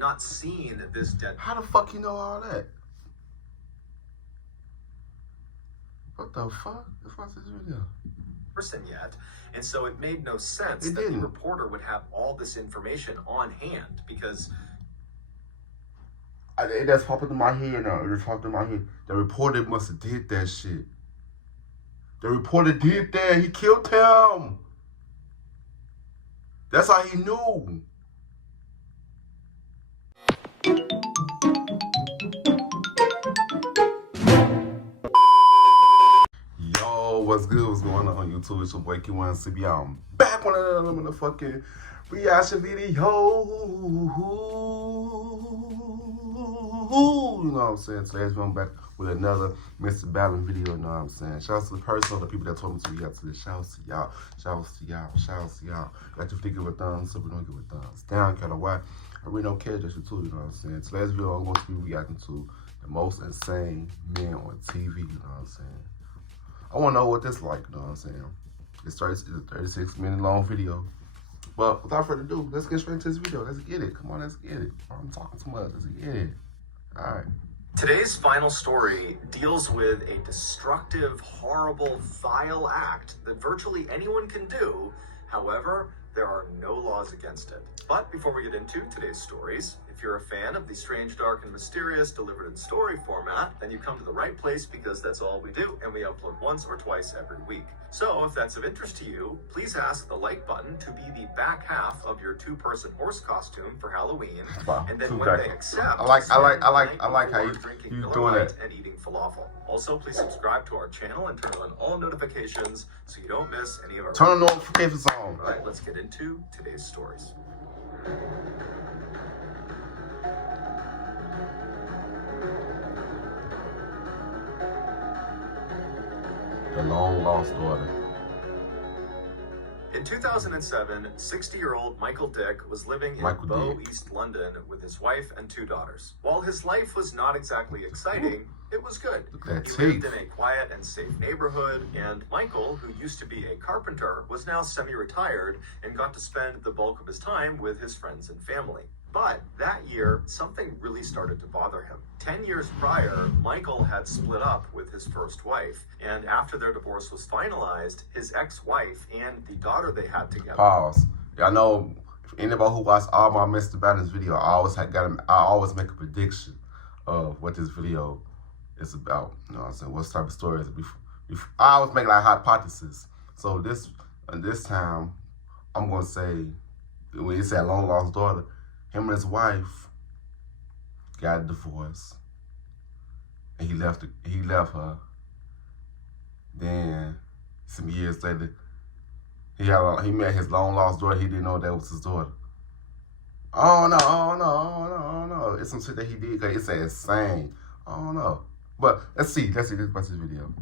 not seen this dead. How the fuck you know all that? What the fuck? What's this video? Person yet, and so it made no sense It that didn't. the reporter would have all this information on hand because It just popped into my head now. It just popped in my head. The reporter must have did that shit. The reporter did that. He killed him. That's how he knew. Yo, what's good? What's going on YouTube? It's your boy Q1CB. I'm back with another motherfucking reaction video. You know what I'm saying? Today's I'm back with another Mr. Ballen video. You know what I'm saying? Shout out to the person, the people that told me to react to this. Shout out to y'all. Shout out to y'all. Shout out to y'all. Got you to give a thumbs up. We don't give a thumbs down. Kind of why I really don't care just you too. You know what I'm saying? Today's video I'm going to be reacting to the most insane men on TV. You know what I'm saying? I want to know what this like. You know what I'm saying? It's a 36-minute long video. But without further ado, let's get straight into this video. Let's get it. Come on, let's get it. I'm talking too much. Let's get it. All right. today's final story deals with a destructive, horrible, vile act that virtually anyone can do. However, there are no laws against it. But before we get into today's stories, if you're a fan of the strange, dark, and mysterious delivered in story format, then you've come to the right place because that's all we do, and we upload once or twice every week. So if that's of interest to you, please ask the like button to be the back half of your two-person horse costume for Halloween. Wow, and then when they accept, I like how you doing that. And eating falafel. Also, please subscribe to our channel and turn on all notifications so you don't miss any of our. Turn the notifications on. All right, let's get into today's stories. The long lost daughter. In 2007, 60-year-old Michael Dick was living in Bow, East London with his wife and two daughters. While his life was not exactly exciting, it was good. He lived in a quiet and safe neighborhood, and Michael, who used to be a carpenter, was now semi-retired and got to spend the bulk of his time with his friends and family. But that year, something really started to bother him. 10 years prior, Michael had split up with his first wife, and after their divorce was finalized, his ex-wife and the daughter they had together. Pause. I know if anybody who watched all my Mr. Ballen's video, I always make a prediction of what this video is about. You know what I'm saying? What type of story is it? I always make like hypothesis. So this time, I'm gonna say when he said long lost daughter, him and his wife got a divorce, and he left her. Then some years later, he met his long lost daughter. He didn't know that was his daughter. Oh no! It's some shit that he did. It's insane. I don't know. But let's see. Let's watch this video.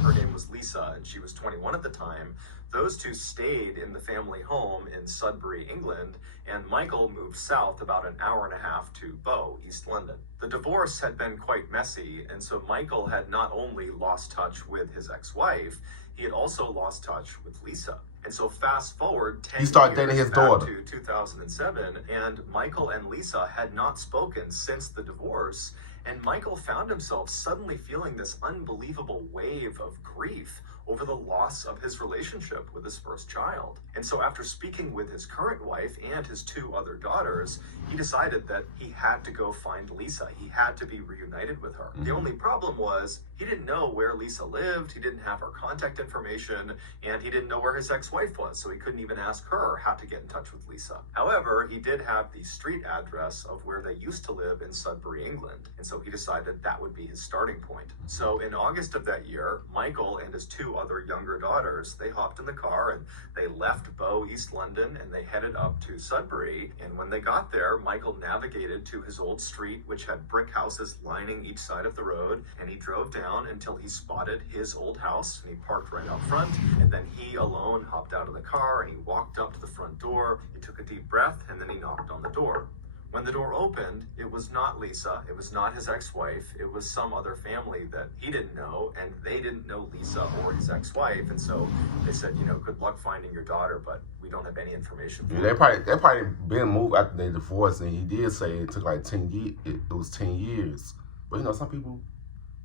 Her name was Lisa, and she was 21 at the time. Those two stayed in the family home in Sudbury, England, and Michael moved south about an hour and a half to Bow, East London. The divorce had been quite messy, and so Michael had not only lost touch with his ex-wife, he had also lost touch with Lisa. And so fast forward 10 he started years dating his back daughter to 2007, and Michael and Lisa had not spoken since the divorce, and Michael found himself suddenly feeling this unbelievable wave of grief over the loss of his relationship with his first child. And so after speaking with his current wife and his two other daughters, he decided that he had to go find Lisa. He had to be reunited with her. The only problem was he didn't know where Lisa lived, he didn't have her contact information, and he didn't know where his ex-wife was, so he couldn't even ask her how to get in touch with Lisa. However, he did have the street address of where they used to live in Sudbury, England, and so he decided that would be his starting point. So in August of that year, Michael and his two other younger daughters, they hopped in the car and they left Bow, East London, and they headed up to Sudbury. And when they got there, Michael navigated to his old street, which had brick houses lining each side of the road, and he drove down until he spotted his old house, and he parked right out front, and then he alone hopped out of the car and he walked up to the front door. He took a deep breath, and then he knocked on the door. When the door opened, it was not Lisa, it was not his ex-wife, it was some other family that he didn't know, and they didn't know Lisa or his ex-wife, and so they said, you know, good luck finding your daughter, but we don't have any information. Yeah, they probably been moved after they divorced, and he did say it took like 10 years. It was 10 years. But you know, some people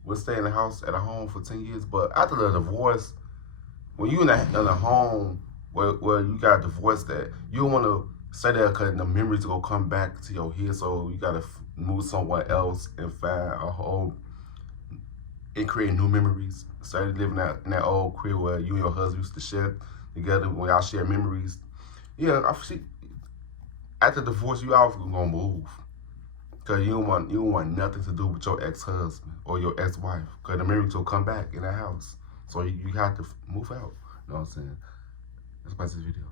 would stay in the house at a home for 10 years. But after the divorce, when you in a home where you got divorced, that you don't want to stay there because the memories will come back to your head. So you got to move somewhere else and find a home and create new memories. Started living in that old crib where you and your husband used to share together when y'all share memories. Yeah, after divorce, you always gonna move. Cause you don't want nothing to do with your ex-husband or your ex-wife. Cause the memories will come back in that house. So you have to move out. You know what I'm saying? That's about this video.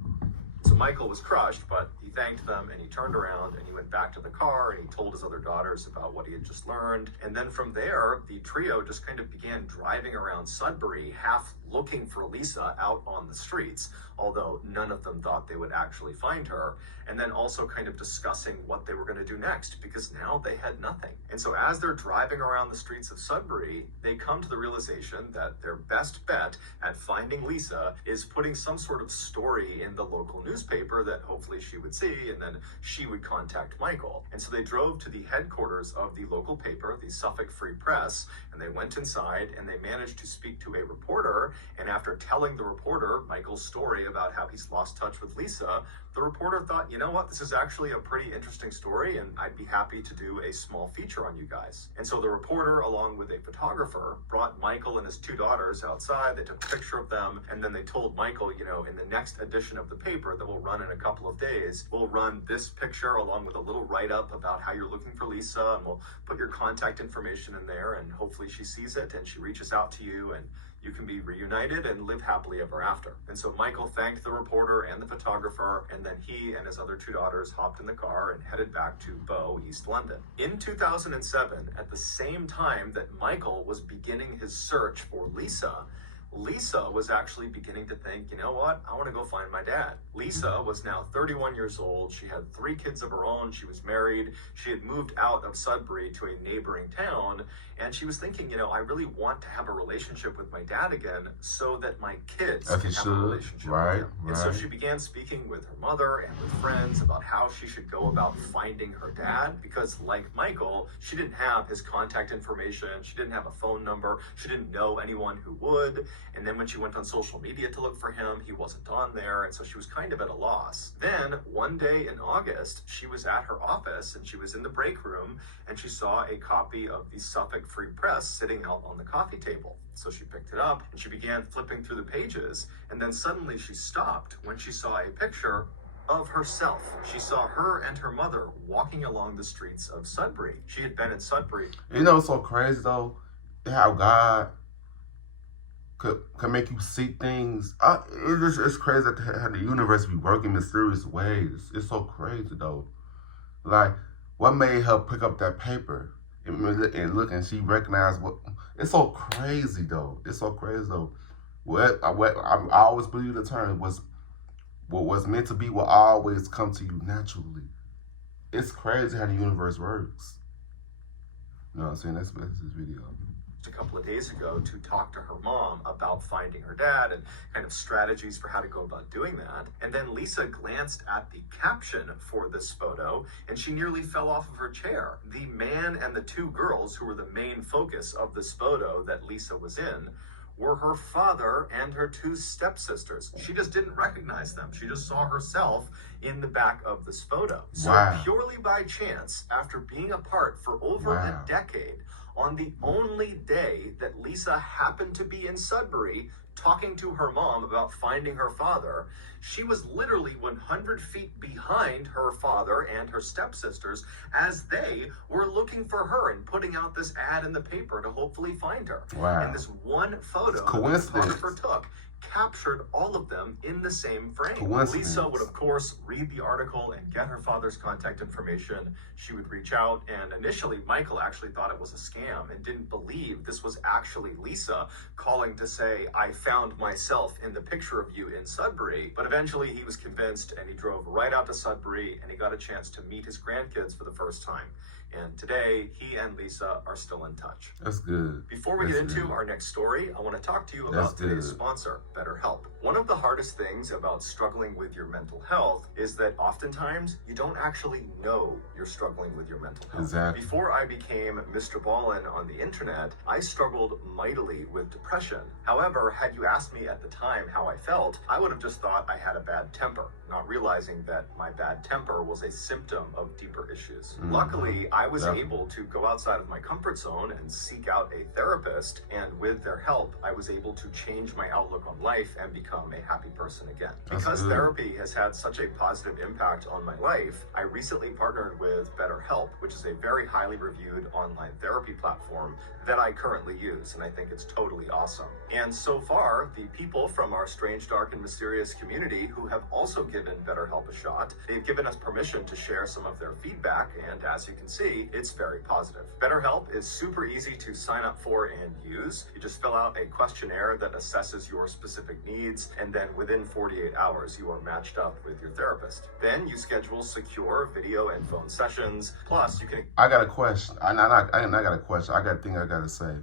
So Michael was crushed, but he thanked them and he turned around and he went back to the car and he told his other daughters about what he had just learned. And then from there, the trio just kind of began driving around Sudbury, half looking for Lisa out on the streets, although none of them thought they would actually find her. And then also kind of discussing what they were going to do next, because now they had nothing. And so as they're driving around the streets of Sudbury, they come to the realization that their best bet at finding Lisa is putting some sort of story in the local newspaper that hopefully she would see, and then she would contact Michael. And so they drove to the headquarters of the local paper, the Suffolk Free Press, and they went inside and they managed to speak to a reporter. And after telling the reporter Michael's story about how he's lost touch with Lisa, the reporter thought, you know what, this is actually a pretty interesting story and I'd be happy to do a small feature on you guys. And so the reporter, along with a photographer, brought Michael and his two daughters outside. They took a picture of them, and then they told Michael, you know, in the next edition of the paper that will run in a couple of days, we'll run this picture along with a little write-up about how you're looking for Lisa, and we'll put your contact information in there, and hopefully she sees it and she reaches out to you and you can be reunited and live happily ever after. And so Michael thanked the reporter and the photographer, and then he and his other two daughters hopped in the car and headed back to Bow, East London. In 2007, at the same time that Michael was beginning his search for Lisa, Lisa was actually beginning to think, you know what, I want to go find my dad. Lisa was now 31 years old. She had 3 kids of her own. She was married. She had moved out of Sudbury to a neighboring town. And she was thinking, you know, I really want to have a relationship with my dad again so that my kids can have a relationship with him. And so she began speaking with her mother and with friends about how she should go about finding her dad, because like Michael, she didn't have his contact information. She didn't have a phone number. She didn't know anyone who would. And then when she went on social media to look for him, he wasn't on there. And so she was kind of at a loss. Then one day in August, she was at her office and she was in the break room and she saw a copy of the Suffolk Free Press sitting out on the coffee table. So she picked it up and she began flipping through the pages. And then suddenly she stopped when she saw a picture of herself. She saw her and her mother walking along the streets of Sudbury. She had been in Sudbury. You know, it's so crazy though, how God could make you see things. It's crazy how the universe be working in mysterious ways. It's so crazy though. Like, what made her pick up that paper and look, and she recognized what? It's so crazy though. It's so crazy though. What I always believe the term was, what was meant to be will always come to you naturally. It's crazy how the universe works. You know what I'm saying? That's this video. A couple of days ago to talk to her mom about finding her dad and kind of strategies for how to go about doing that. And then Lisa glanced at the caption for this photo and she nearly fell off of her chair. The man and the 2 girls who were the main focus of this photo that Lisa was in were her father and her 2 stepsisters. She just didn't recognize them. She just saw herself in the back of this photo. So purely by chance, after being apart for over a decade, on the only day that Lisa happened to be in Sudbury talking to her mom about finding her father, she was literally 100 feet behind her father and her stepsisters as they were looking for her and putting out this ad in the paper to hopefully find her. And this one photo the photographer took captured all of them in the same frame. Lisa would, of course, read the article and get her father's contact information. She would reach out, and initially Michael actually thought it was a scam and didn't believe this was actually Lisa calling to say, I found myself in the picture of you in Sudbury. But eventually he was convinced and he drove right out to Sudbury and he got a chance to meet his grandkids for the first time. And today, he and Lisa are still in touch. That's good. Before we get into our next story, I want to talk to you about today's sponsor. BetterHelp. One of the hardest things about struggling with your mental health is that oftentimes you don't actually know you're struggling with your mental health. Exactly. Before I became Mr. Ballen on the internet, I struggled mightily with depression. However, had you asked me at the time how I felt, I would have just thought I had a bad temper, not realizing that my bad temper was a symptom of deeper issues. Luckily, I was able to go outside of my comfort zone and seek out a therapist, and with their help, I was able to change my outlook on life and become a happy person again. Because therapy has had such a positive impact on my life, I recently partnered with BetterHelp, which is a very highly reviewed online therapy platform that I currently use, and I think it's totally awesome. And so far, the people from our strange, dark, and mysterious community who have also given BetterHelp a shot, they've given us permission to share some of their feedback, and as you can see, it's very positive. BetterHelp is super easy to sign up for and use. You just fill out a questionnaire that assesses your specific needs, and then within 48 hours, you are matched up with your therapist. Then you schedule secure video and phone sessions. Plus, you can... I got a question. I got a question. I got a thing I got to say.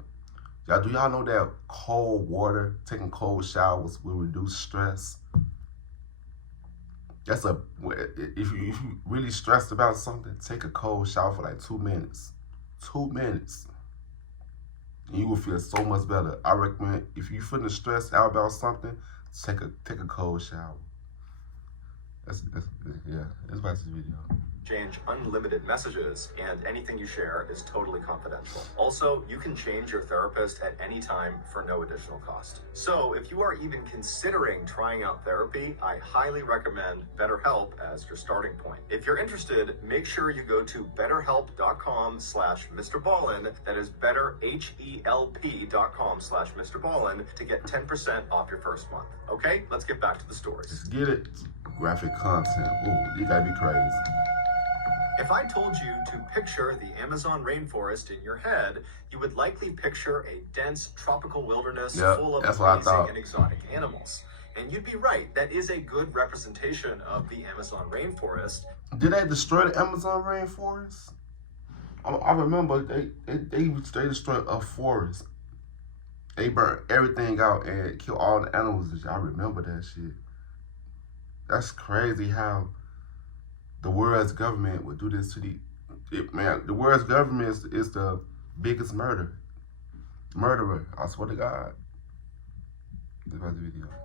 Y'all, do y'all know that cold water, taking cold showers will reduce stress? That's if you really stressed about something, take a cold shower for like 2 minutes. 2 minutes. And you will feel so much better. I recommend if you're feeling stressed out about something, take a cold shower. That's about this video. Exchange unlimited messages, and anything you share is totally confidential. Also, you can change your therapist at any time for no additional cost. So if you are even considering trying out therapy, I highly recommend BetterHelp as your starting point. If you're interested, make sure you go to betterhelp.com/Mr. Ballen. That is betterhelp.com/Mr. Ballen to get 10% off your first month. Okay, let's get back to the stories. Let's get it. Graphic content. Ooh, you gotta be crazy. If I told you to picture the Amazon rainforest in your head, you would likely picture a dense tropical wilderness full of amazing and exotic animals. And you'd be right, that is a good representation of the Amazon rainforest. Did they destroy the Amazon rainforest? I remember they destroyed a forest. They burnt everything out and killed all the animals. I remember that shit. That's crazy how the world's government would do this to the world's government is the biggest murderer. I swear to God.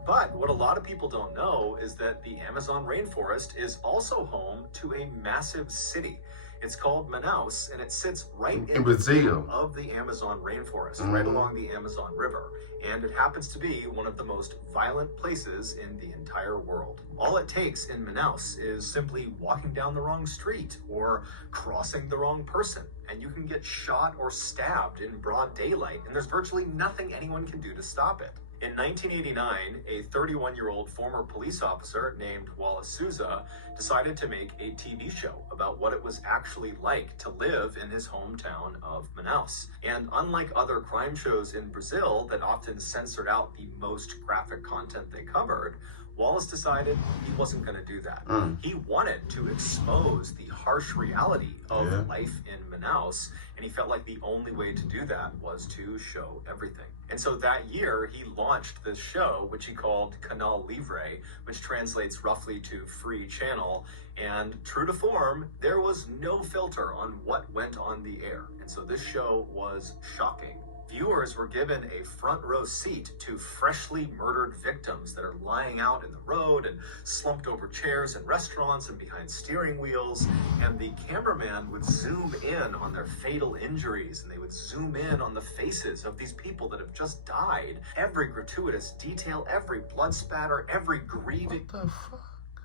But what a lot of people don't know is that the Amazon rainforest is also home to a massive city. It's called Manaus, and it sits right in Brazil of the Amazon rainforest, right along the Amazon River. And it happens to be one of the most violent places in the entire world. All it takes in Manaus is simply walking down the wrong street or crossing the wrong person, and you can get shot or stabbed in broad daylight, and there's virtually nothing anyone can do to stop it. In 1989, a 31-year-old former police officer named Wallace Souza decided to make a TV show about what it was actually like to live in his hometown of Manaus. And unlike other crime shows in Brazil that often censored out the most graphic content they covered, Wallace decided he wasn't going to do that. He wanted to expose the harsh reality of life in Manaus, and he felt like the only way to do that was to show everything. And so that year, he launched this show, which he called Canal Libre, which translates roughly to free channel. And true to form, there was no filter on what went on the air. And so this show was shocking. Viewers were given a front row seat to freshly murdered victims that are lying out in the road and slumped over chairs in restaurants and behind steering wheels. And the cameraman would zoom in on their fatal injuries, and they would zoom in on the faces of these people that have just died. Every gratuitous detail, every blood spatter, every grieving. What the fuck?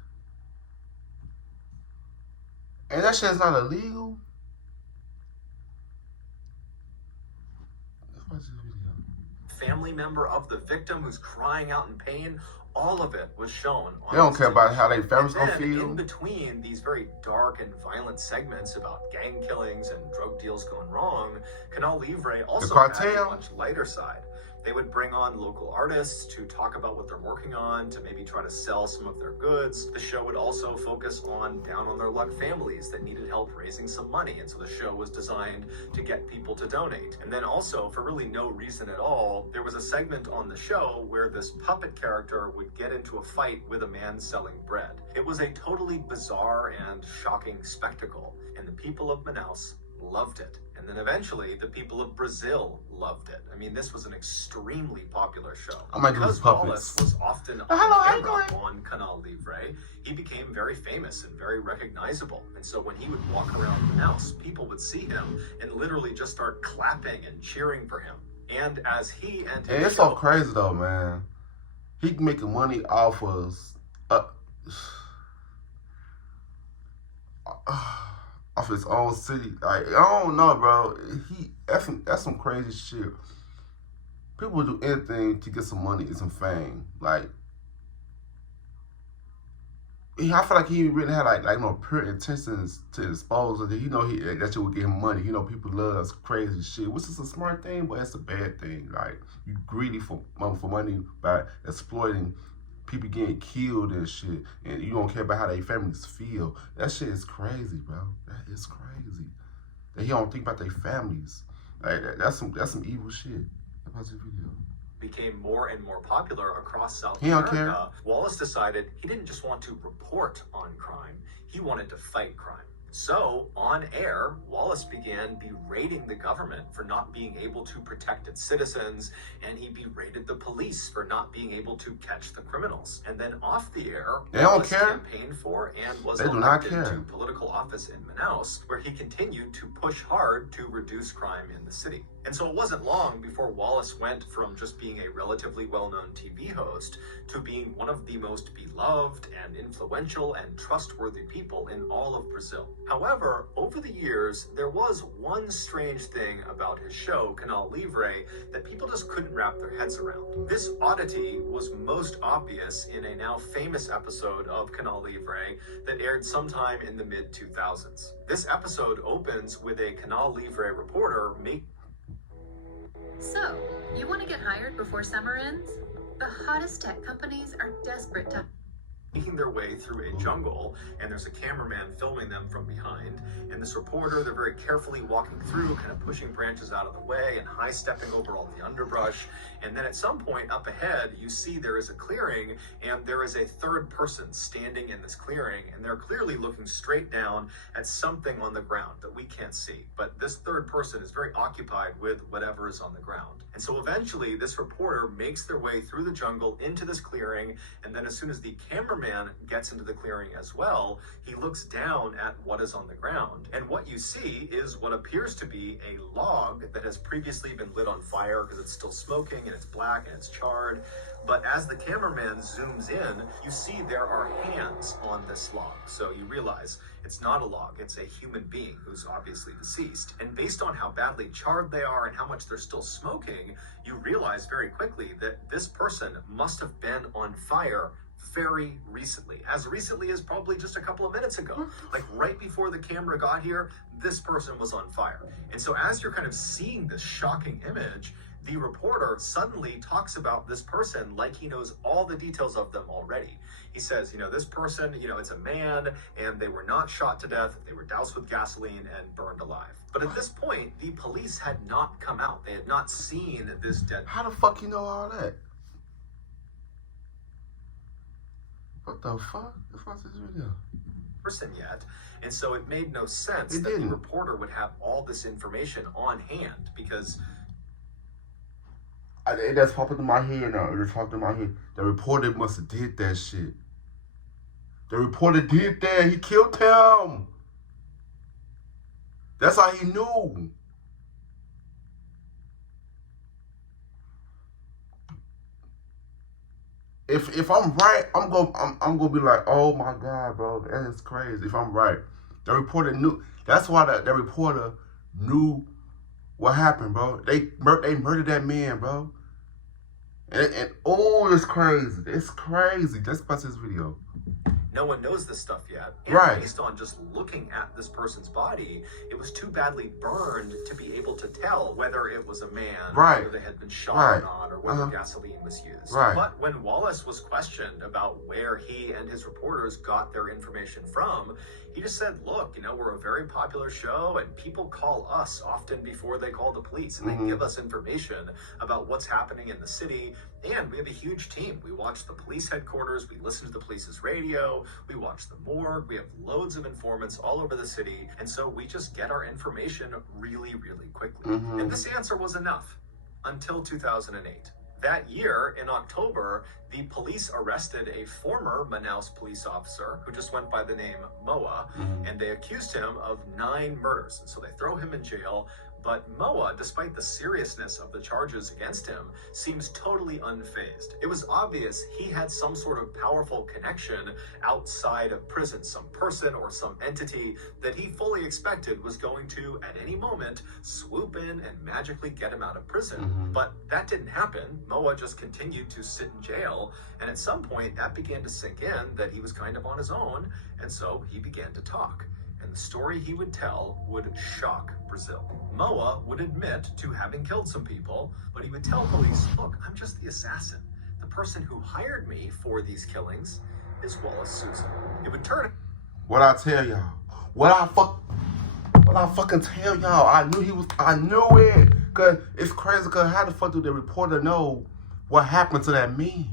And that shit's not illegal? Family member of the victim who's crying out in pain, all of it was shown on They don't care about how they families gonna feel. In between these very dark and violent segments about gang killings and drug deals going wrong, Canal Libre also had a much lighter side. They would bring on local artists to talk about what they're working on, to maybe try to sell some of their goods. The show would also focus on down on their luck families that needed help raising some money, and so the show was designed to get people to donate. And then also, for really no reason at all, there was a segment on the show where this puppet character would get into a fight with a man selling bread. It was a totally bizarre and shocking spectacle, and the people of Manaus loved it. And then eventually the people of Brazil loved it. I mean, this was an extremely popular show. Because Wallace was often on camera on Canal Libre, he became very famous and very recognizable. And so when he would walk around Manaus, people would see him and literally just start clapping and cheering for him. And as he and his it's so crazy though, man. He making money off of off his own city. Like, I don't know, bro. That's some crazy shit. People do anything to get some money and some fame. Like, I feel like he really had like no pure intentions to expose it. That shit would get him money. People love crazy shit, which is a smart thing, but it's a bad thing. Like, you greedy for money by exploiting people getting killed and shit, and you don't care about how their families feel. That shit is crazy, bro. That is crazy. That he don't think about their families. Like, that's some evil shit. About this video. Became more and more popular across South America. Wallace decided he didn't just want to report on crime, he wanted to fight crime. So, on air, Wallace began berating the government for not being able to protect its citizens, and he berated the police for not being able to catch the criminals. And then off the air, Wallace campaigned for and was elected to political office in Manaus, where he continued to push hard to reduce crime in the city. And so it wasn't long before Wallace went from just being a relatively well-known TV host to being one of the most beloved and influential and trustworthy people in all of Brazil. However, over the years, there was one strange thing about his show, Canal Libre, that people just couldn't wrap their heads around. This oddity was most obvious in a now famous episode of Canal Libre that aired sometime in the mid-2000s. This episode opens with a Canal Libre reporter So, you want to get hired before summer ends? The hottest tech companies are desperate to making their way through a jungle, and there's a cameraman filming them from behind, and this reporter, they're very carefully walking through, kind of pushing branches out of the way and high-stepping over all the underbrush. And then at some point up ahead, you see there is a clearing, and there is a third person standing in this clearing, and they're clearly looking straight down at something on the ground that we can't see. But this third person is very occupied with whatever is on the ground. And so eventually, this reporter makes their way through the jungle into this clearing, and then as soon as the cameraman gets into the clearing as well, he looks down at what is on the ground. And what you see is what appears to be a log that has previously been lit on fire because it's still smoking and it's black and it's charred. But as the cameraman zooms in, you see there are hands on this log. So you realize it's not a log, it's a human being who's obviously deceased. And based on how badly charred they are and how much they're still smoking, you realize very quickly that this person must have been on fire very recently as probably just a couple of minutes ago. Like right before the camera got here, this person was on fire. And so as you're kind of seeing this shocking image, the reporter suddenly talks about this person like he knows all the details of them already. He says, this person, it's a man, and they were not shot to death, they were doused with gasoline and burned alive. But at this point, the police had not come out. They had not seen this dead. How the fuck you know all that? What the fuck? What's this video? Person yet, and so it made no sense that the reporter would have all this information on hand because that's popping in my head now. It's popping in my head. The reporter must have did that shit. The reporter did that. He killed him. That's how he knew. If I'm right, I'm gonna be like, oh my God, bro, that is crazy. If I'm right, the reporter knew. That's why the reporter knew what happened, bro. They murdered that man, bro. And oh, it's crazy. It's crazy. Just watch this video. No one knows this stuff yet. And Right. based on just looking at this person's body, it was too badly burned to be able to tell whether it was a man, Right. whether they had been shot Right. or not, or whether gasoline was used. Right. But when Wallace was questioned about where he and his reporters got their information from, he just said, look, we're a very popular show and people call us often before they call the police, and they give us information about what's happening in the city. And we have a huge team. We watch the police headquarters, we listen to the police's radio, we watch the morgue, we have loads of informants all over the city. And so we just get our information really, really quickly. And this answer was enough until 2008. That year, in October, the police arrested a former Manaus police officer who just went by the name Moa, and they accused him of 9 murders. And so they throw him in jail. But Moa, despite the seriousness of the charges against him, seems totally unfazed. It was obvious he had some sort of powerful connection outside of prison, some person or some entity that he fully expected was going to, at any moment, swoop in and magically get him out of prison. But that didn't happen. Moa just continued to sit in jail, and at some point that began to sink in that he was kind of on his own, and so he began to talk. And the story he would tell would shock Brazil. Moa would admit to having killed some people, but he would tell police, look, I'm just the assassin. The person who hired me for these killings is Wallace Sousa. It would turn... What I tell y'all? What I fucking tell y'all? I knew it. Cause it's crazy, cause how the fuck do the reporter know what happened to that man?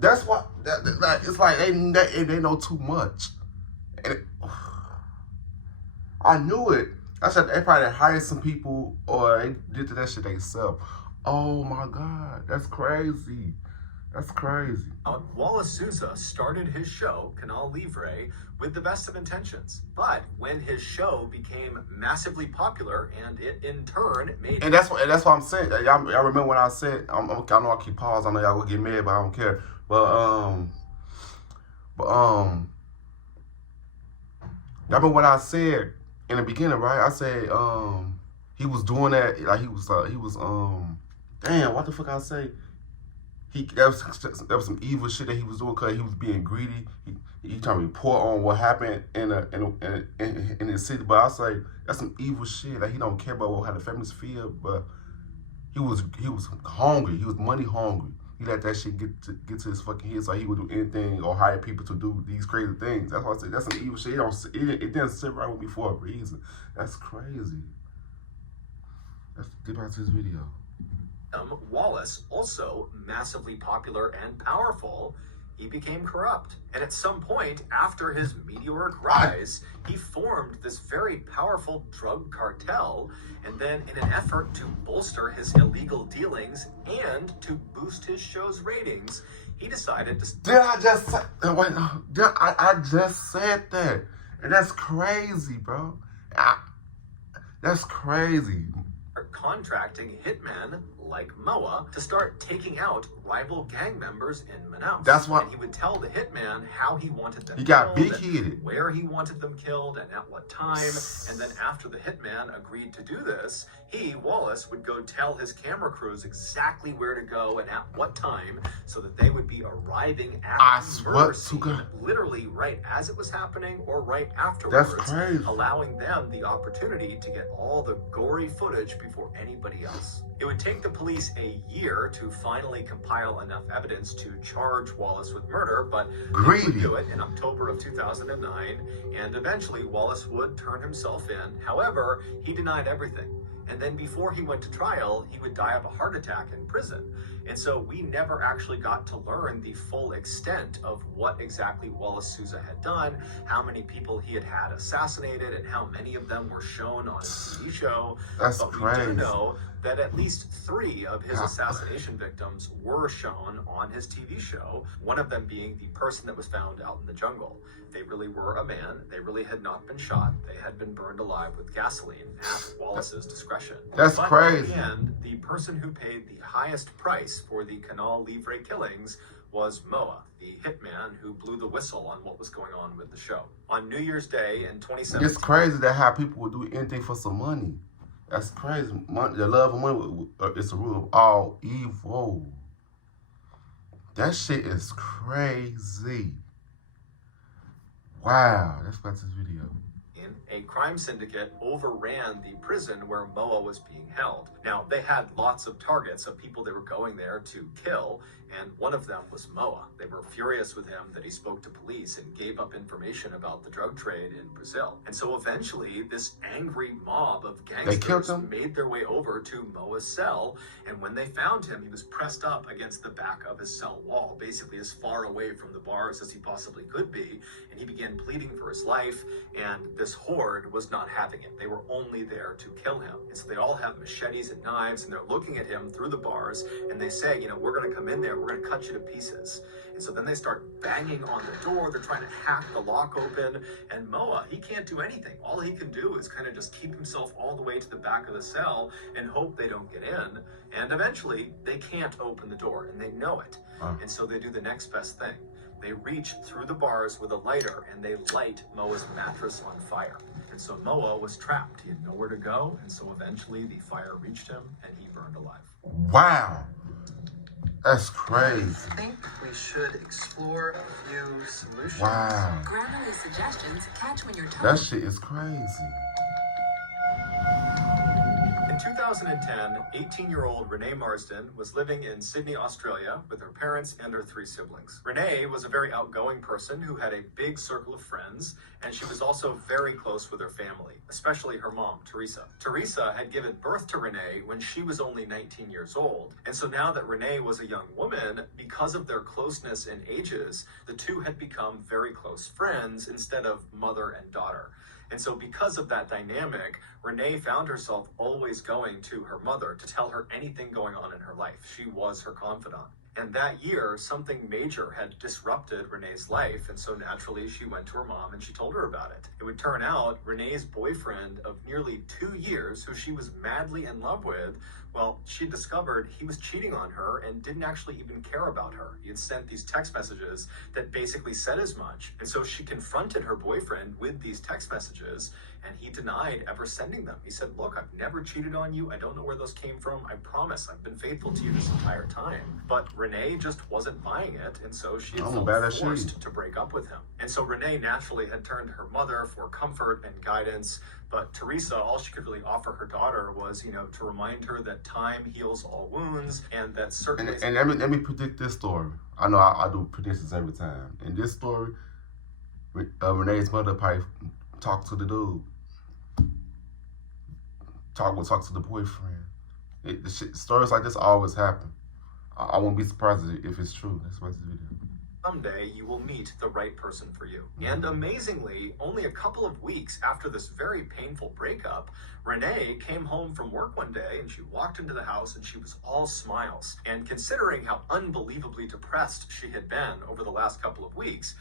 That's why, it's like they know too much. And I knew it. I said they probably hired some people or they did that shit themselves. Oh my God, that's crazy. That's crazy. Wallace Sousa started his show, Canal Libre, with the best of intentions. But when his show became massively popular and it in turn made... And that's what I'm saying. Y'all remember when I said, I know I keep pausing, I know y'all will get mad, but I don't care. But y'all remember what I said in the beginning, right? I said he was doing that, like he was damn, what the fuck I say? That was some evil shit that he was doing because he was being greedy. He trying to report on what happened in the city. But I say that's some evil shit. Like he don't care about how the families feel. But he was hungry. He was money hungry. He let that shit get to his fucking head, so he would do anything or hire people to do these crazy things. That's why I say that's some evil shit. It didn't sit right with me for a reason. That's crazy. Let's get back to this video. Wallace, also massively popular and powerful, he became corrupt. And at some point, after his meteoric rise, he formed this very powerful drug cartel. And then in an effort to bolster his illegal dealings and to boost his show's ratings, he decided to... Did I just say... Wait, no. I just said that. And that's crazy, bro. That's crazy. Contracting hitmen like Moa to start taking out rival gang members in Manaus. That's what... And he would tell the hitman how he wanted them He got killed, big-headed. where he wanted them killed, and at what time. And then after the hitman agreed to do this, he, Wallace, would go tell his camera crews exactly where to go and at what time so that they would be arriving at the murder scene, literally right as it was happening or right afterwards. That's crazy. Allowing them the opportunity to get all the gory footage before anybody else. It would take the police a year to finally compile enough evidence to charge Wallace with murder, but they would do it in October of 2009, and eventually Wallace would turn himself in. However, he denied everything. And then before he went to trial, he would die of a heart attack in prison. And so we never actually got to learn the full extent of what exactly Wallace Sousa had done, how many people he had assassinated, and how many of them were shown on his TV show. That's but crazy. We do know that at least 3 of his assassination victims were shown on his TV show, one of them being the person that was found out in the jungle. They really were a man. They really had not been shot. They had been burned alive with gasoline at Wallace's discretion. That's crazy. At the end, the person who paid the highest price for the Canal Libre killings was Moa, the hitman who blew the whistle on what was going on with the show. On New Year's Day in 2017... It's crazy that how people would do anything for some money. That's crazy. The love of money is the root of all evil. That shit is crazy. Wow, let's watch this video. A crime syndicate overran the prison where Moa was being held. Now, they had lots of targets of people they were going there to kill, and one of them was Moa. They were furious with him that he spoke to police and gave up information about the drug trade in Brazil. And so eventually, this angry mob of gangsters made their way over to Moa's cell, and when they found him, he was pressed up against the back of his cell wall, basically as far away from the bars as he possibly could be, and he began pleading for his life, and this horde was not having it. They were only there to kill him. And so they all have machetes and knives, and they're looking at him through the bars, and they say, we're going to come in there, we're going to cut you to pieces. And so then they start banging on the door, they're trying to hack the lock open, and Moa, he can't do anything. All he can do is kind of just keep himself all the way to the back of the cell and hope they don't get in. And eventually, they can't open the door, and they know it. And so they do the next best thing. They reach through the bars with a lighter and they light Moa's mattress on fire. And so Moa was trapped. He had nowhere to go. And so eventually the fire reached him and he burned alive. Wow. That's crazy. I think we should explore a few solutions. Wow. Grammarly suggestions catch when you're told. That shit is crazy. In 2010, 18-year-old Renee Marsden was living in Sydney, Australia with her parents and her 3 siblings. Renee was a very outgoing person who had a big circle of friends, and she was also very close with her family, especially her mom, Teresa. Teresa had given birth to Renee when she was only 19 years old, and so now that Renee was a young woman, because of their closeness in ages, the two had become very close friends instead of mother and daughter. And so because of that dynamic, Renee found herself always going to her mother to tell her anything going on in her life. She was her confidant. And that year, something major had disrupted Renee's life, and so naturally she went to her mom and she told her about it. It would turn out Renee's boyfriend of nearly 2 years, who she was madly in love with, well, she discovered he was cheating on her and didn't actually even care about her. He had sent these text messages that basically said as much. And so she confronted her boyfriend with these text messages, and he denied ever sending them. He said, look, I've never cheated on you. I don't know where those came from. I promise I've been faithful to you this entire time. But Renee just wasn't buying it, and so she had felt forced to break up with him. And so Renee naturally had turned to her mother for comfort and guidance. But Teresa, all she could really offer her daughter was, to remind her that time heals all wounds, and that certainly... And let me predict this story. I know I do predictions every time. In this story, Renee's mother probably talked to the dude. Talk to the boyfriend. Stories like this always happen. I won't be surprised if it's true. That's why this video. Someday you will meet the right person for you. And amazingly, only a couple of weeks after this very painful breakup, Renee came home from work one day and she walked into the house and she was all smiles. And considering how unbelievably depressed she had been over the last couple of weeks,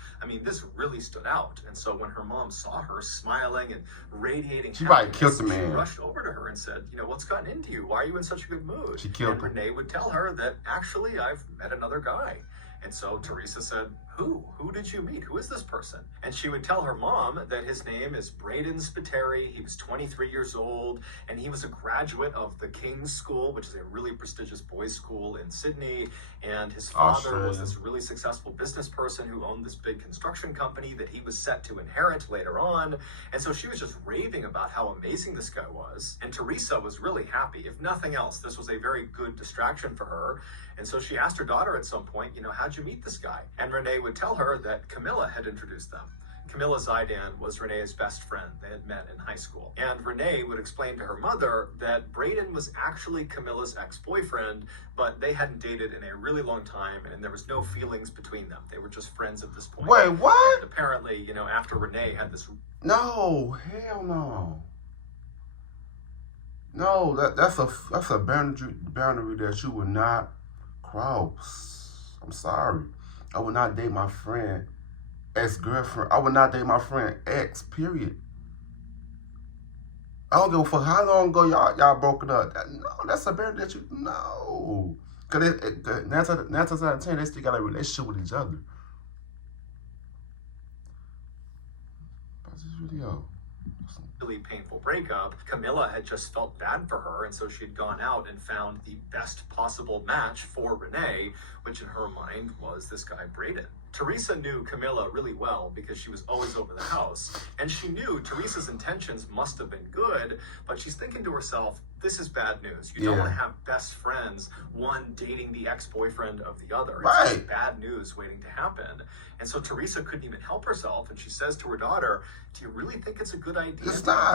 this really stood out. And so when her mom saw her smiling and radiating happiness, she rushed over to her and said, what's gotten into you? Why are you in such a good mood? And Renee would tell her that, actually, I've met another guy. And so Teresa said, who? Who did you meet? Who is this person? And she would tell her mom that his name is Braden Spiteri. He was 23 years old, and he was a graduate of the King's School, which is a really prestigious boys' school in Sydney. And his father was this really successful business person who owned this big construction company that he was set to inherit later on. And so she was just raving about how amazing this guy was. And Teresa was really happy. If nothing else, this was a very good distraction for her. And so she asked her daughter at some point, how'd you meet this guy? And Renee would tell her that Camilla had introduced them. Camilla Zaidan was Renee's best friend. They had met in high school. And Renee would explain to her mother that Braden was actually Camilla's ex-boyfriend, but they hadn't dated in a really long time, and there was no feelings between them. They were just friends at this point. Wait, what? And apparently, after Renee had this... No, hell no. No, that's a boundary that you would not cross. I'm sorry. I would not date my friend ex-girlfriend. I would not date my friend ex, period. I don't give a fuck how long ago y'all broke it up. No, that's a boundary that you... No. Because 9 times out of 10, they still got a relationship with each other. Watch this video. really painful breakup. Camilla had just felt bad for her, and so she had gone out and found the best possible match for Renee, which in her mind was this guy Braden. Teresa knew Camilla really well because she was always over the house, and she knew Teresa's intentions must have been good, but she's thinking to herself, this is bad news. You don't want to have best friends, one dating the ex-boyfriend of the other. It's just bad news waiting to happen. And so Teresa couldn't even help herself, and she says to her daughter, do you really think it's a good idea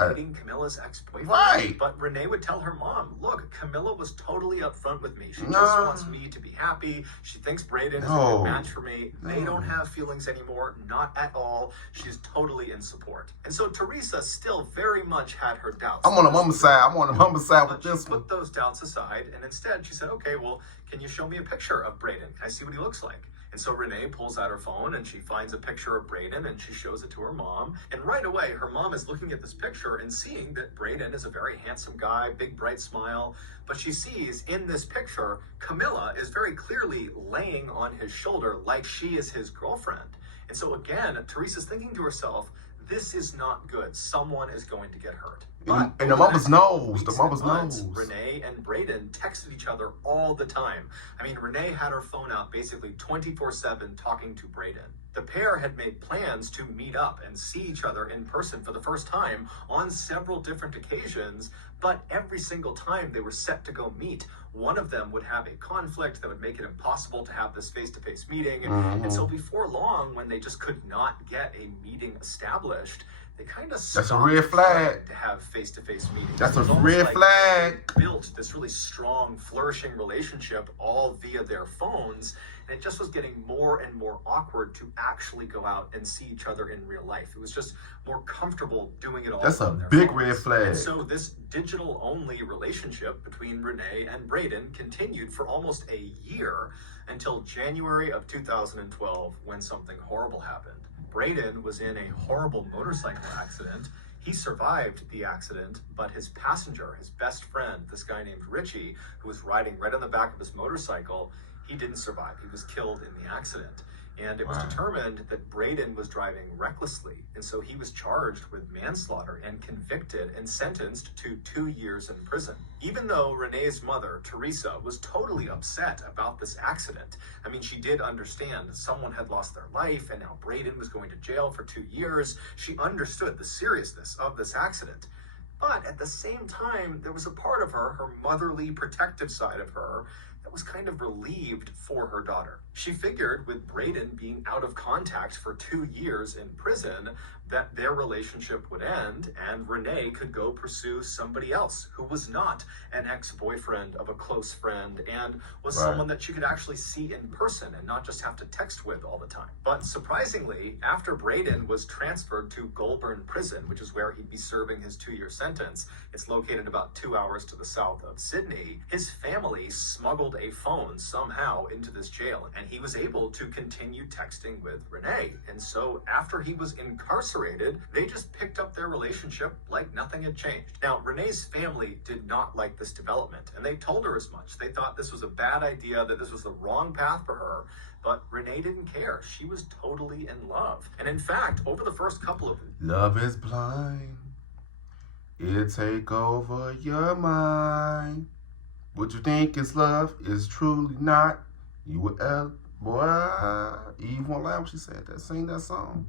dating Camilla's ex-boyfriend? Right. But Renee would tell her mom, look, Camilla was totally upfront with me. She just wants me to be happy. She thinks Braden is a good match for me. They don't have feelings anymore, not at all. She's totally in support. And so Teresa still very much had her doubts. I'm on the mama's side with this one. She put those doubts aside, and instead she said, okay, well, can you show me a picture of Braden? Can I see what he looks like? And so Renee pulls out her phone and she finds a picture of Braden and she shows it to her mom. And right away, her mom is looking at this picture and seeing that Braden is a very handsome guy, big, bright smile. But she sees in this picture, Camilla is very clearly laying on his shoulder like she is his girlfriend. And so again, Teresa's thinking to herself, this is not good. Someone is going to get hurt. But and the mama's knows. The mama's knows. Renee and Braden texted each other all the time. I mean, Renee had her phone out basically 24/7 talking to Braden. The pair had made plans to meet up and see each other in person for the first time on several different occasions, but every single time they were set to go meet, one of them would have a conflict that would make it impossible to have this face-to-face meeting. And so before long, when they just could not get a meeting established, they kind of stopped. That's a red flag. To have face-to-face meetings. That's a red flag. Built this really strong, flourishing relationship all via their phones, and it just was getting more and more awkward to actually go out and see each other in real life. It was just more comfortable doing it all. That's a on their big phones. red flag. And so this digital-only relationship between Renee and Braden continued for almost a year until January of 2012, when something horrible happened. Braden was in a horrible motorcycle accident. He survived the accident, but his passenger, his best friend, this guy named Richie, who was riding right on the back of his motorcycle, he didn't survive. He was killed in the accident. And it was determined that Braden was driving recklessly. And so he was charged with manslaughter and convicted and sentenced to 2 years in prison. Even though Renee's mother, Teresa, was totally upset about this accident. I mean, she did understand that someone had lost their life and now Braden was going to jail for 2 years. She understood the seriousness of this accident. But at the same time, there was a part of her motherly, protective side of her, that was kind of relieved for her daughter. She figured with Braden being out of contact for 2 years in prison, that their relationship would end and Renee could go pursue somebody else who was not an ex-boyfriend of a close friend and was someone that she could actually see in person and not just have to text with all the time. But surprisingly, after Braden was transferred to Goulburn Prison, which is where he'd be serving his 2-year sentence, it's located about 2 hours to the south of Sydney, his family smuggled a phone somehow into this jail and he was able to continue texting with Renee. And so after he was incarcerated, they just picked up their relationship like nothing had changed. Now, Renee's family did not like this development, and they told her as much. They thought this was a bad idea, that this was the wrong path for her, but Renee didn't care. She was totally in love. And in fact, over the first couple of... Love is blind. It'll take over your mind. What you think is love is truly not. You will, boy, Eve won't lie when she said that. Sing that song.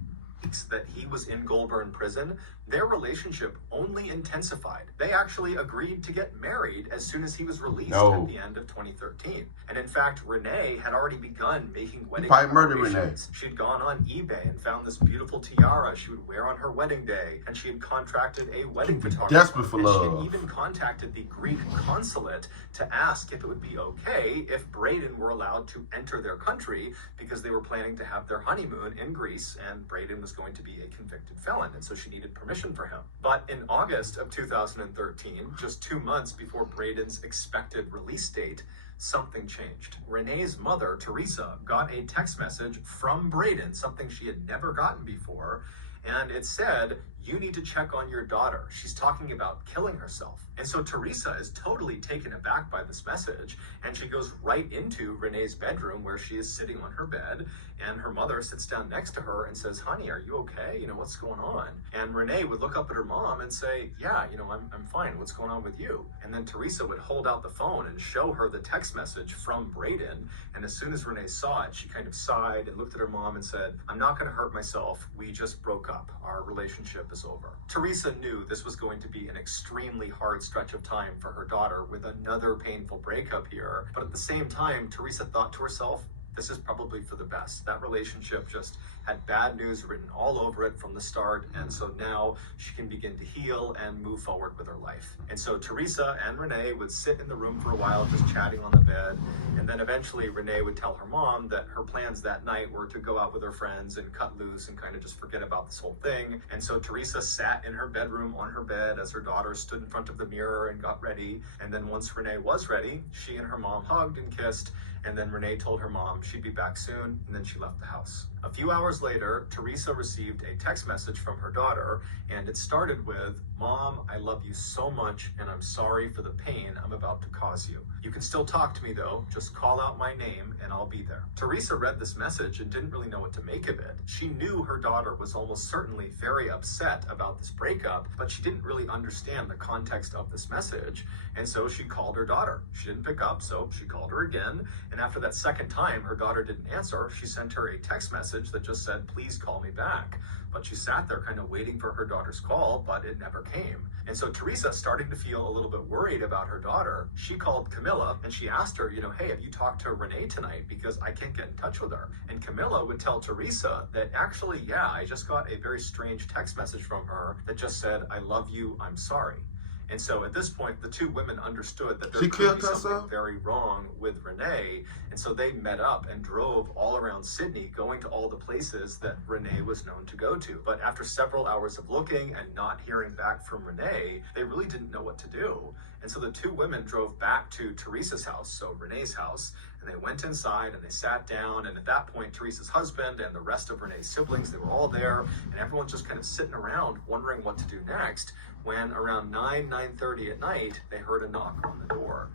That he was in Goulburn Prison, their relationship only intensified. They actually agreed to get married as soon as he was released at the end of 2013. And in fact, Renee had already begun making wedding preparations. She'd gone on eBay and found this beautiful tiara she would wear on her wedding day, and she had contracted a wedding photographer. Desperate for love. She had even contacted the Greek consulate to ask if it would be okay if Braden were allowed to enter their country, because they were planning to have their honeymoon in Greece, and Braden was going to be a convicted felon, and so she needed permission for him. But in August of 2013, just 2 months before Braden's expected release date, something changed. Renee's mother, Teresa, got a text message from Braden, something she had never gotten before, and it said, you need to check on your daughter. She's talking about killing herself. And so Teresa is totally taken aback by this message, and she goes right into Renee's bedroom where she is sitting on her bed, and her mother sits down next to her and says, honey, are you okay? You know, what's going on? And Renee would look up at her mom and say, yeah, you know, I'm fine. What's going on with you? And then Teresa would hold out the phone and show her the text message from Braden. And as soon as Renee saw it, she kind of sighed and looked at her mom and said, I'm not going to hurt myself. We just broke up. Our relationship is over. Teresa knew this was going to be an extremely hard stretch of time for her daughter with another painful breakup here. But at the same time, Teresa thought to herself, this is probably for the best. That relationship just had bad news written all over it from the start, and so now she can begin to heal and move forward with her life. And so Teresa and Renee would sit in the room for a while just chatting on the bed, and then eventually Renee would tell her mom that her plans that night were to go out with her friends and cut loose and kind of just forget about this whole thing. And so Teresa sat in her bedroom on her bed as her daughter stood in front of the mirror and got ready, and then once Renee was ready, she and her mom hugged and kissed, and then Renee told her mom she'd be back soon, and then she left the house. A few hours later, Teresa received a text message from her daughter, and it started with, Mom, I love you so much, and I'm sorry for the pain I'm about to cause you. You can still talk to me though, just call out my name and I'll be there. Teresa read this message and didn't really know what to make of it. She knew her daughter was almost certainly very upset about this breakup, but she didn't really understand the context of this message, and so she called her daughter. She didn't pick up, so she called her again, and after that second time her daughter didn't answer, she sent her a text message that just said, please call me back. But she sat there kind of waiting for her daughter's call, but it never came. And so Teresa, starting to feel a little bit worried about her daughter, she called Camilla and she asked her, hey, have you talked to Renee tonight? Because I can't get in touch with her. And Camilla would tell Teresa that actually, yeah, I just got a very strange text message from her that just said, I love you, I'm sorry. And so at this point, the two women understood that there could be something very wrong with Renee. And so they met up and drove all around Sydney, going to all the places that Renee was known to go to. But after several hours of looking and not hearing back from Renee, they really didn't know what to do. And so the two women drove back to Teresa's house, so Renee's house, and they went inside and they sat down. And at that point, Teresa's husband and the rest of Renee's siblings, they were all there, and everyone's just kind of sitting around wondering what to do next, when around 9:30 at night, they heard a knock on the door.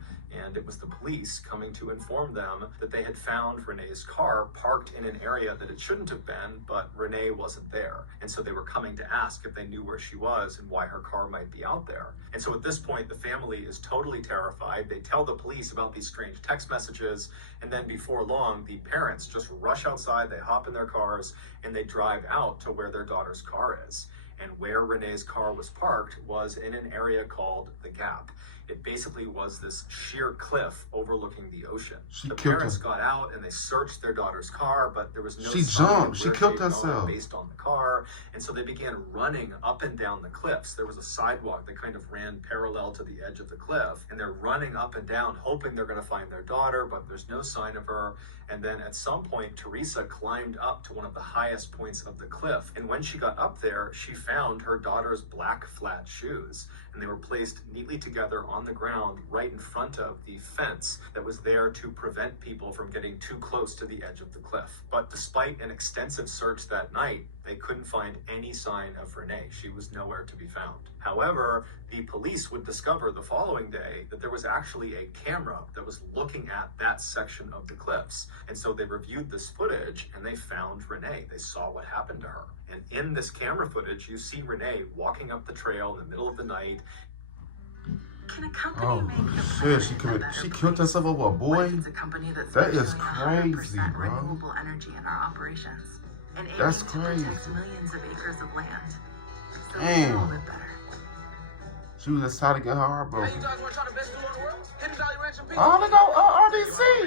And it was the police coming to inform them that they had found Renee's car parked in an area that it shouldn't have been, but Renee wasn't there. And so they were coming to ask if they knew where she was and why her car might be out there. And so at this point, the family is totally terrified. They tell the police about these strange text messages, and then before long, the parents just rush outside, they hop in their cars, and they drive out to where their daughter's car is. And where Renee's car was parked was in an area called the Gap. It basically was this sheer cliff overlooking the ocean. The parents got out and they searched their daughter's car, but there was no sign She killed herself based on the car. And so they began running up and down the cliffs. There was a sidewalk that kind of ran parallel to the edge of the cliff, and they're running up and down, hoping they're going to find their daughter, but there's no sign of her. And then at some point, Teresa climbed up to one of the highest points of the cliff. And when she got up there, she found her daughter's black flat shoes. And they were placed neatly together on the ground right in front of the fence that was there to prevent people from getting too close to the edge of the cliff. But despite an extensive search that night, they couldn't find any sign of Renee. She was nowhere to be found. However, the police would discover the following day that there was actually a camera that was looking at that section of the cliffs. And so they reviewed this footage and they found Renee. They saw what happened to her. And in this camera footage, you see Renee walking up the trail in the middle of the night. Can a company make she killed herself over a boy? It's a company that's that is pursuing crazy, 100% bro. renewable energy in our operations and aiming That's to crazy. protect millions of acres of land. So Damn. we all live better. She was just trying to get her heart broken. Hey, you guys want to try the best food in the world? Hidden Valley Ranch and Pizza. Oh, they go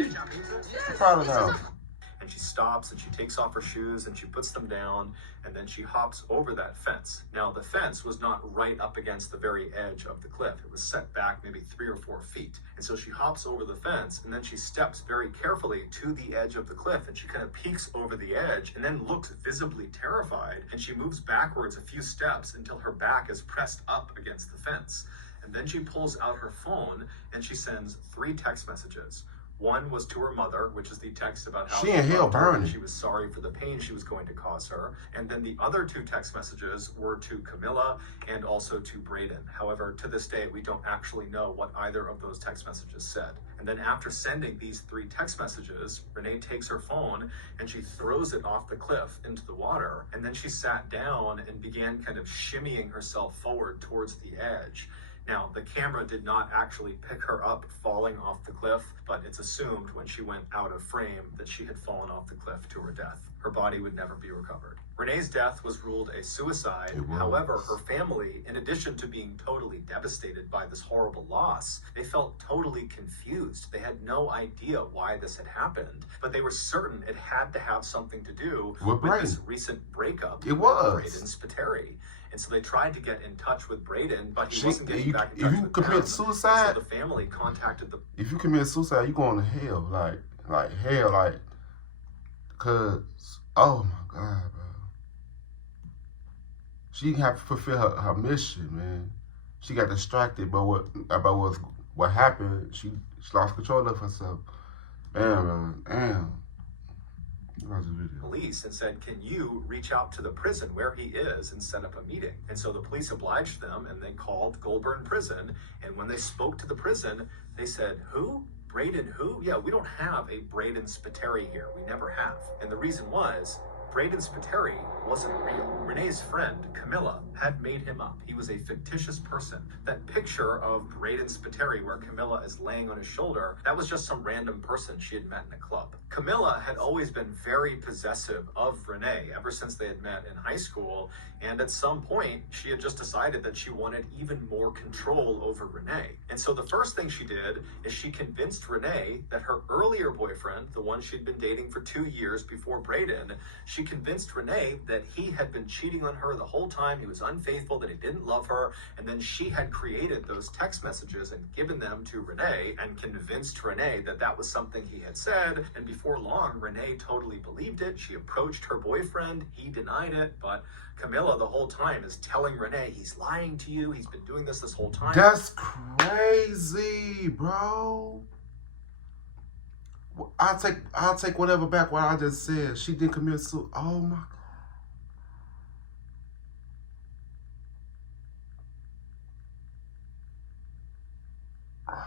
RDC. Yes, Proud of them. And she stops and she takes off her shoes and she puts them down, and then she hops over that fence. Now the fence was not right up against the very edge of the cliff. It was set back maybe 3 or 4 feet. And so she hops over the fence and then she steps very carefully to the edge of the cliff, and she kind of peeks over the edge and then looks visibly terrified, and she moves backwards a few steps until her back is pressed up against the fence. And then she pulls out her phone and she sends 3 text messages. One was to her mother, which is the text about how She in hell loved her and burning. she was sorry for the pain she was going to cause her. And then the other two text messages were to Camilla and also to Braden. However, to this day, we don't actually know what either of those text messages said. And then after sending these 3 text messages, Renee takes her phone and she throws it off the cliff into the water. And then she sat down and began kind of shimmying herself forward towards the edge. Now, the camera did not actually pick her up falling off the cliff, but it's assumed when she went out of frame that she had fallen off the cliff to her death. Her body would never be recovered. Renee's death was ruled a suicide. However, her family, in addition to being totally devastated by this horrible loss, they felt totally confused. They had no idea why this had happened, but they were certain it had to have something to do with this recent breakup with Braden Spiteri. And so they tried to get in touch with Braden, but he wasn't getting back in touch with them. If you commit suicide, so the family contacted the... If you commit suicide, you going to hell, like hell, cause oh my God, bro. She didn't have to fulfill her mission, man. She got distracted by what happened. She lost control of herself. Damn. Police and said, can you reach out to the prison where he is and set up a meeting? And so the police obliged them and they called Goulburn Prison. And when they spoke to the prison, they said, who? Braden who? Yeah, we don't have a Braden Spiteri here. We never have. And the reason was, Braden Spiteri wasn't real. Renee's friend, Camilla, had made him up. He was a fictitious person. That picture of Braden Spiteri where Camilla is laying on his shoulder, that was just some random person she had met in a club. Camilla had always been very possessive of Renee ever since they had met in high school, and at some point, she had just decided that she wanted even more control over Renee. And so the first thing she did is she convinced Renee that her earlier boyfriend, the one she'd been dating for 2 years before Braden, she convinced Renee that he had been cheating on her the whole time, he was unfaithful, that he didn't love her, and then she had created those text messages and given them to Renee and convinced Renee that that was something he had said, and before long, Renee totally believed it. She approached her boyfriend, he denied it, but Camilla the whole time is telling Renee, he's lying to you, he's been doing this whole time. That's crazy, bro. I'll take whatever back what I just said. She didn't commit suicide. Oh my God.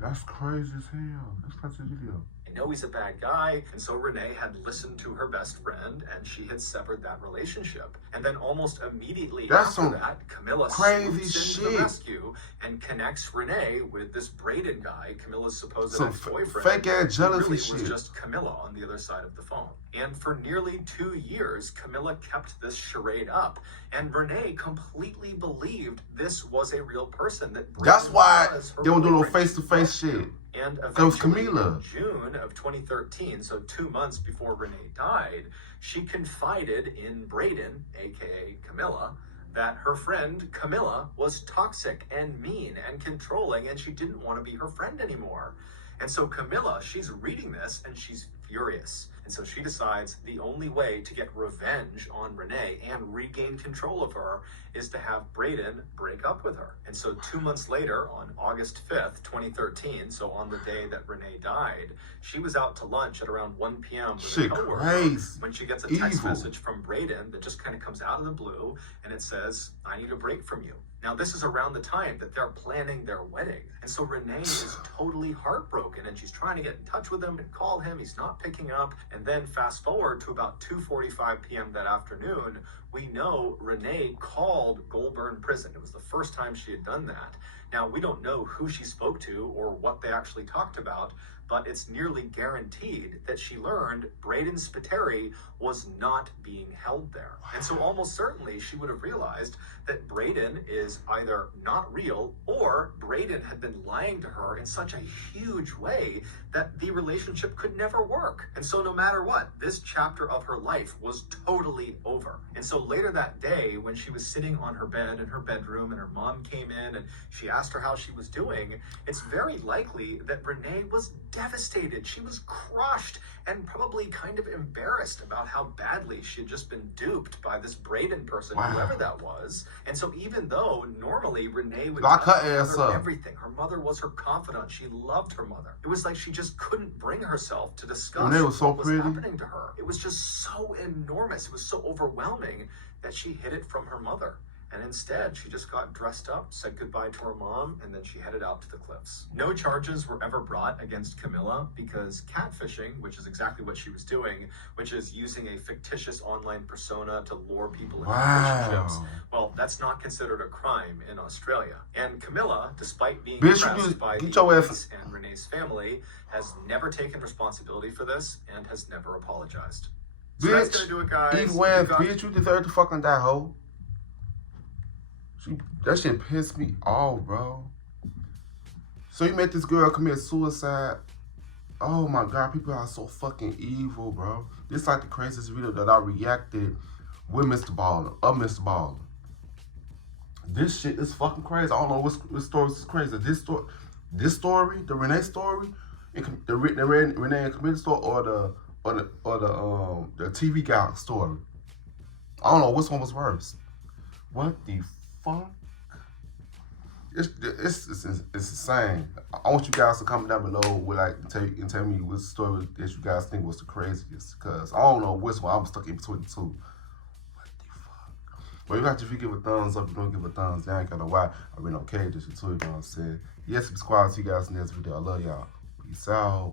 That's crazy as hell. Let's watch the video. I know he's a bad guy, and so Renee had listened to her best friend, and she had severed that relationship. And then almost immediately after that, Camilla swoops into the rescue and connects Renee with this Braden guy, Camilla's supposed ex-boyfriend. Fake-ass jealousy really shit. Was just Camilla on the other side of the phone. And for nearly 2 years, Camilla kept this charade up, and Renee completely believed this was a real person. That's why they don't do no face-to-face shit. And eventually, in June of 2013, so 2 months before Renee died, she confided in Braden, aka Camilla, that her friend Camilla was toxic and mean and controlling, and she didn't want to be her friend anymore. And so Camilla, she's reading this and she's furious. And so she decides the only way to get revenge on Renee and regain control of her is to have Braden break up with her. And so 2 months later, on August 5th, 2013, so on the day that Renee died, she was out to lunch at around 1 p.m. with a coworker when she gets a text message from Braden that just kind of comes out of the blue, and it says, I need a break from you. Now, this is around the time that they're planning their wedding. And so Renee is totally heartbroken, and she's trying to get in touch with him and call him. He's not picking up. And then fast forward to about 2:45 p.m. that afternoon, we know Renee called Goulburn Prison. It was the first time she had done that. Now, we don't know who she spoke to or what they actually talked about, but it's nearly guaranteed that she learned Braden Spiteri was not being held there. And so almost certainly she would have realized that Braden is either not real or Braden had been lying to her in such a huge way that the relationship could never work. And so no matter what, this chapter of her life was totally over. And so later that day, when she was sitting on her bed in her bedroom and her mom came in and she asked her how she was doing, it's very likely that Renee was devastated. She was crushed and probably kind of embarrassed about how badly she had just been duped by this Braden person, Wow. whoever that was. And so even though normally Renee would Lock tell her ass mother up. everything, her mother was her confidant. She loved her mother. It was like she just couldn't bring herself to discuss Renee was so what was pretty. happening to her. It was just so enormous. It was so overwhelming that she hid it from her mother. And instead, she just got dressed up, said goodbye to her mom, and then she headed out to the cliffs. No charges were ever brought against Camilla because catfishing, which is exactly what she was doing, which is using a fictitious online persona to lure people into relationships, well, that's not considered a crime in Australia. And Camilla, despite being Bitch, pressed by get the your ass- police and Renee's family, has never taken responsibility for this and has never apologized. So that's gonna do it, guys. Either way, You got- bitch, you deserve to fucking die, hoe. That shit pissed me off, bro. So you made this girl commit suicide. Oh my God, people are so fucking evil, bro. This like the craziest video that I reacted with Mr. Ballen, Mr. Ballen. This shit is fucking crazy. I don't know what story is crazy. This story, the Renee story, the Renee and Camilla story, or the TV guy story. I don't know which one was worse. What the fuck? It's insane. I want you guys to comment down below and tell me which story that you guys think was the craziest. Because I don't know which one. I'm stuck in between the two. What the fuck? Well, you got to give a thumbs up. If you don't give a thumbs down, kind of why. I mean, okay, just too, you know what I'm saying? Yes, subscribe to you guys in this video. I love y'all. Peace out.